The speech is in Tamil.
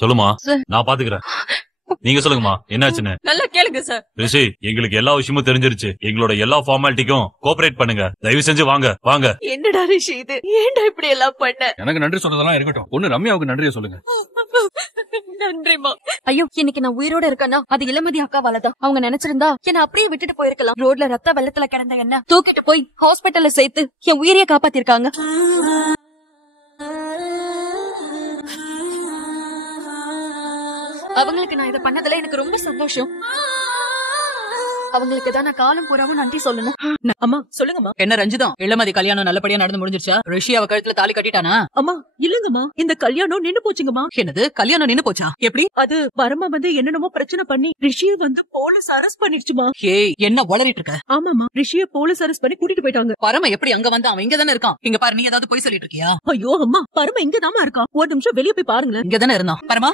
சொல்லுமா, நான் பாத்துக்கிறேன். நீங்க சொல்லுங்கம்மா, என்னாச்சுன்னு. நல்லா கேளுங்க சார். ரிஷி, எங்களுக்கு எல்லா விஷயமும் தெரிஞ்சிருச்சு. எங்களோட எல்லா ஃபார்மாலிட்டிக்கும் கோஆபரேட் பண்ணுங்க. தயவு செஞ்சு வாங்க வாங்க. என்னடா ரிஷி இது, ஏன்டா இப்படி எல்லாம் பண்ண? எனக்கு நன்றி சொல்றதெல்லாம் இருக்கட்டும், பொண்ணு ரம்யாவுக்கு நன்றியை சொல்லுங்க. நன்றிமா. ஐயோ, இன்னைக்கு நான் உயிரோட இருக்கேன்னா அது இளமதி அக்காவாலதான். அவங்க நினைச்சிருந்தா என்ன அப்படியே விட்டுட்டு போயிருக்கலாம். ரோட்ல ரத்த வெள்ளத்துல கிடந்த என்ன தூக்கிட்டு போய் ஹாஸ்பிட்டல்ல சேர்த்து என் உயிரையே காப்பாத்திருக்காங்க. அவங்களுக்கு நான் இதை பண்ணதுல எனக்கு ரொம்ப சந்தோஷம். அவங்களுக்கு தான் நான் காலம் பூராவும் நன்றி சொல்லணும். அம்மா சொல்லுங்கம்மா. என்ன ரஞ்சிதம், இளமதி கல்யாணம் நல்லபடியா நடந்து முடிஞ்சிருச்சா? ரிஷி அவ கழுத்துல தாலி கட்டிட்டானா? அம்மா இல்லங்கம்மா, இந்த கல்யாணம் நின்னு போச்சுங்கம்மா. என்னது, கல்யாணம் நின்னு போச்சா? எப்படி? அது பரமா வந்து என்னென்னமோ பிரச்சனை பண்ணி ரிஷிய வந்து போலீஸ் அரெஸ்ட் பண்ணிடுச்சுமா. ஏய், என்ன உளறிட்டு இருக்க? ஆமாமா, ரிஷிய போலீஸ் அரெஸ்ட் பண்ணி கூட்டிட்டு போயிட்டாங்க. பரம எப்படி அங்க வந்து? அவன் இங்க தானே இருக்கான். இங்க பாரு, நீ ஏதாவது போய் சொல்லிட்டு இருக்கியா? ஐயோ அம்மா, பரமா இங்கதாமா இருக்கான். ஒரு நிமிஷம் வெளியே போய் பாருங்களேன். இங்க தானே இருந்தான். பரமா